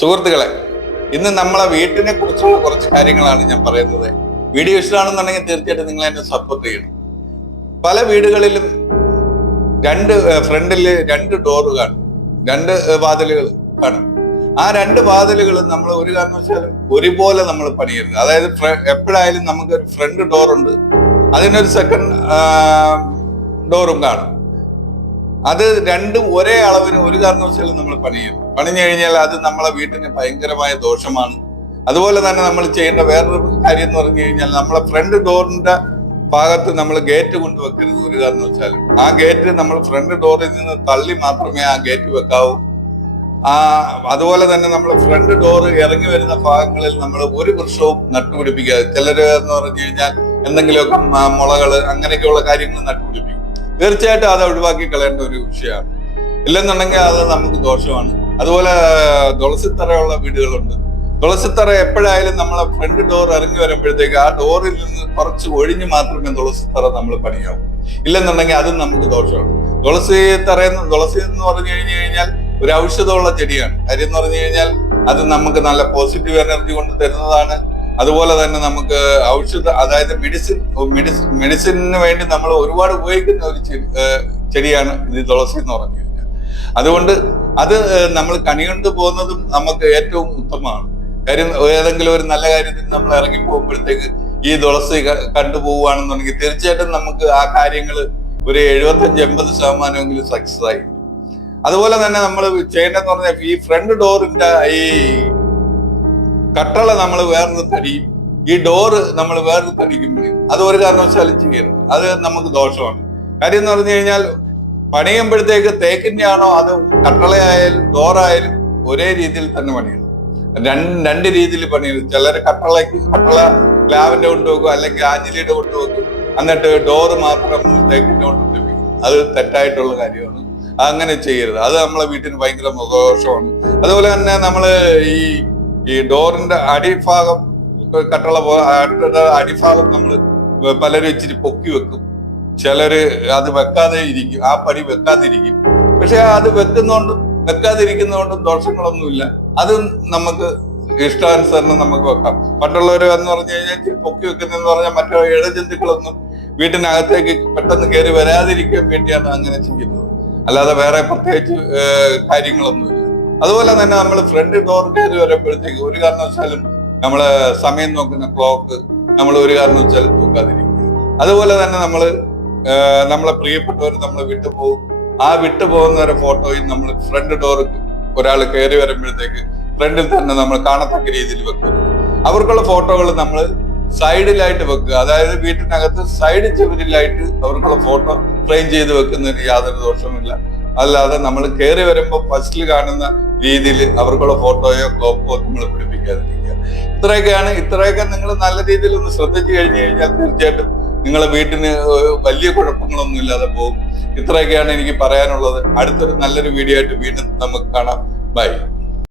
സുഹൃത്തുക്കളെ ഇന്ന് നമ്മളെ വീട്ടിനെ കുറിച്ചുള്ള കുറച്ച് കാര്യങ്ങളാണ് ഞാൻ പറയുന്നത്. വീഡിയോ ഇഷ്ടമാണെന്നുണ്ടെങ്കിൽ തീർച്ചയായിട്ടും നിങ്ങൾ എന്നെ സപ്പോർട്ട് ചെയ്യണം. പല വീടുകളിലും രണ്ട് ഫ്രണ്ടിൽ രണ്ട് ഡോറ് കാണും. രണ്ട് വാതിലുകൾ കാണും. ആ രണ്ട് വാതിലുകളും നമ്മൾ ഒരു കാരണവശാലും ഒരുപോലെ നമ്മൾ പണിയരുത്. അതായത് എപ്പോഴായാലും നമുക്ക് ഒരു ഫ്രണ്ട് ഡോറുണ്ട് അതിനൊരു സെക്കൻഡ് ഡോറും കാണും. അത് രണ്ടും ഒരേ അളവിന് ഒരു കാരണവശാലും നമ്മൾ പണിയും. പണിഞ്ഞു കഴിഞ്ഞാൽ അത് നമ്മളെ വീട്ടിന് ഭയങ്കരമായ ദോഷമാണ്. അതുപോലെ തന്നെ നമ്മൾ ചെയ്യേണ്ട വേറൊരു കാര്യം എന്ന് പറഞ്ഞു കഴിഞ്ഞാൽ നമ്മളെ ഫ്രണ്ട് ഡോറിന്റെ ഭാഗത്ത് നമ്മൾ ഗേറ്റ് കൊണ്ടുവെക്കരുത് ഒരു കാരണവശാലും. ആ ഗേറ്റ് നമ്മൾ ഫ്രണ്ട് ഡോറിൽ നിന്ന് തള്ളി മാത്രമേ ആ ഗേറ്റ് വെക്കാവൂ. ആ അതുപോലെ തന്നെ നമ്മൾ ഫ്രണ്ട് ഡോറ് ഇറങ്ങി വരുന്ന ഭാഗങ്ങളിൽ നമ്മൾ ഒരു വൃക്ഷവും നട്ടുപിടിപ്പിക്കാതെ ചിലർ എന്ന് പറഞ്ഞു കഴിഞ്ഞാൽ എന്തെങ്കിലുമൊക്കെ മുളകൾ അങ്ങനെയൊക്കെയുള്ള കാര്യങ്ങൾ നട്ടുപിടിപ്പിക്കും. തീർച്ചയായിട്ടും അത് ഒഴിവാക്കി കളയേണ്ട ഒരു വിഷയമാണ്. ഇല്ലെന്നുണ്ടെങ്കിൽ അത് നമുക്ക് ദോഷമാണ്. അതുപോലെ തുളസിത്തറയുള്ള വീടുകളുണ്ട്. തുളസിത്തറ എപ്പോഴായാലും നമ്മളെ ഫ്രണ്ട് ഡോർ ഇറങ്ങി വരുമ്പോഴത്തേക്ക് ആ ഡോറിൽ നിന്ന് കുറച്ച് ഒഴിഞ്ഞ് മാത്രമേ തുളസിത്തറ നമ്മൾ പണിയാവും. ഇല്ലെന്നുണ്ടെങ്കിൽ അതും നമുക്ക് ദോഷമാണ്. തുളസി തറ തുളസി എന്ന് പറഞ്ഞു കഴിഞ്ഞു കഴിഞ്ഞാൽ ഒരു ഔഷധമുള്ള ചെടിയാണ്. കാര്യം എന്ന് പറഞ്ഞു കഴിഞ്ഞാൽ അത് നമുക്ക് നല്ല പോസിറ്റീവ് എനർജി കൊണ്ട് തരുന്നതാണ്. അതുപോലെ തന്നെ നമുക്ക് ഔഷധ അതായത് മെഡിസിൻ മെഡിസിൻ മെഡിസിന് വേണ്ടി നമ്മൾ ഒരുപാട് ഉപയോഗിക്കുന്ന ഒരു ചെടിയാണ് ഇത് തുളസി എന്ന് പറഞ്ഞു കഴിഞ്ഞാൽ. അതുകൊണ്ട് അത് നമ്മൾ കണികണ്ട് പോകുന്നതും നമുക്ക് ഏറ്റവും ഉത്തമമാണ്. കാര്യം ഏതെങ്കിലും ഒരു നല്ല കാര്യത്തിൽ നമ്മൾ ഇറങ്ങി പോകുമ്പോഴത്തേക്ക് ഈ തുളസി കണ്ടു പോവുകയാണെന്നുണ്ടെങ്കിൽ തീർച്ചയായിട്ടും നമുക്ക് ആ കാര്യങ്ങൾ ഒരു എഴുപത്തഞ്ച് എൺപത് ശതമാനമെങ്കിലും സക്സസ് ആയി. അതുപോലെ തന്നെ നമ്മൾ ചെയ്യേണ്ടതെന്ന് പറഞ്ഞാൽ ഈ ഫ്രണ്ട് ഡോറിന്റെ ഈ കട്ടള നമ്മൾ വേറൊരു തടിയും ഈ ഡോറ് നമ്മൾ വേറൊരു തടിക്കുമ്പോഴും അത് ഒരു കാരണവശാലും ചെയ്യരുത്. അത് നമുക്ക് ദോഷമാണ്. കാര്യം എന്ന് പറഞ്ഞു കഴിഞ്ഞാൽ പണിയുമ്പോഴത്തേക്ക് തേക്കിന്റെ ആണോ അത് കട്ടളയായാലും ഡോറായാലും ഒരേ രീതിയിൽ തന്നെ പണിയണം. രണ്ട് രണ്ട് രീതിയിൽ പണിയണം ചിലര് കട്ടളയ്ക്ക് കട്ടള ലാവിന്റെ കൊണ്ടുവെക്കും അല്ലെങ്കിൽ ആഞ്ഞിലിയുടെ കൊണ്ടുവെക്കും എന്നിട്ട് ഡോറ് മാത്രം തേക്കിന്റെ കൊണ്ട് ഉപയോഗിക്കും അത് തെറ്റായിട്ടുള്ള കാര്യമാണ്. അങ്ങനെ ചെയ്യരുത്. അത് നമ്മളെ വീട്ടിന് ഭയങ്കര ദോഷമാണ്. അതുപോലെ തന്നെ നമ്മൾ ഈ ഈ ഡോറിന്റെ അടിഭാഗം കട്ടള അടിഭാഗം നമ്മൾ പലരും ഇച്ചിരി പൊക്കി വെക്കും. ചിലര് അത് വെക്കാതെ ഇരിക്കും ആ പടി വെക്കാതിരിക്കും. പക്ഷെ അത് വെക്കുന്നോണ്ടും വെക്കാതിരിക്കുന്നതുകൊണ്ടും ദോഷങ്ങളൊന്നുമില്ല. അത് നമുക്ക് ഇഷ്ടാനുസരണം നമുക്ക് വെക്കാം. പണ്ടുള്ളവർ എന്ന് പറഞ്ഞു കഴിഞ്ഞാൽ പൊക്കി വെക്കുന്നതെന്ന് പറഞ്ഞാൽ മറ്റു ഇഴജന്തുക്കളൊന്നും വീട്ടിനകത്തേക്ക് പെട്ടെന്ന് കയറി വരാതിരിക്കാൻ വേണ്ടിയാണ് അങ്ങനെ ചെയ്യുന്നത്. അല്ലാതെ വേറെ പ്രത്യേകിച്ച് കാര്യങ്ങളൊന്നുമില്ല. അതുപോലെ തന്നെ നമ്മൾ ഫ്രണ്ട് ഡോർ കയറി വരുമ്പോഴത്തേക്ക് ഒരു കാരണവശാലും നമ്മൾ സമയം നോക്കുന്ന ക്ലോക്ക് നമ്മൾ ഒരു കാരണവശാലും തൂക്കാതിരിക്കുക അതുപോലെ തന്നെ നമ്മൾ നമ്മളെ പ്രിയപ്പെട്ടവർ നമ്മൾ വിട്ടുപോകും ആ വിട്ടുപോകുന്നവരെ ഫോട്ടോയും നമ്മൾ ഫ്രണ്ട് ഡോർ ഒരാൾ കയറി വരുമ്പോഴത്തേക്ക് ഫ്രണ്ടിൽ തന്നെ നമ്മൾ കാണത്തക്ക രീതിയിൽ വെക്കരുത് അവർക്കുള്ള ഫോട്ടോകൾ നമ്മൾ സൈഡിലായിട്ട് വെക്കുക. അതായത് വീട്ടിനകത്ത് സൈഡ് ചുവരിലായിട്ട് അവർക്കുള്ള ഫോട്ടോ ഫ്രെയിം ചെയ്ത് വെക്കുന്നതിന് യാതൊരു ദോഷവുമില്ല. അല്ലാതെ നമ്മൾ കയറി വരുമ്പോൾ ഫസ്റ്റിൽ കാണുന്ന രീതിയിൽ അവർക്കുള്ള ഫോട്ടോയോ കോപ്പോ നമ്മൾ പിടിപ്പിക്കാതിരിക്കുക. ഇത്രയൊക്കെയാണ്. ഇത്രയൊക്കെ നിങ്ങൾ നല്ല രീതിയിൽ ഒന്ന് ശ്രദ്ധിച്ചു കഴിഞ്ഞു കഴിഞ്ഞാൽ തീർച്ചയായിട്ടും നിങ്ങളെ വീട്ടിന് വലിയ കുഴപ്പങ്ങളൊന്നും ഇല്ലാതെ പോകും. ഇത്രയൊക്കെയാണ് എനിക്ക് പറയാനുള്ളത്. അടുത്തൊരു നല്ലൊരു വീഡിയോ ആയിട്ട് വീണ്ടും നമുക്ക് കാണാം. ബൈ.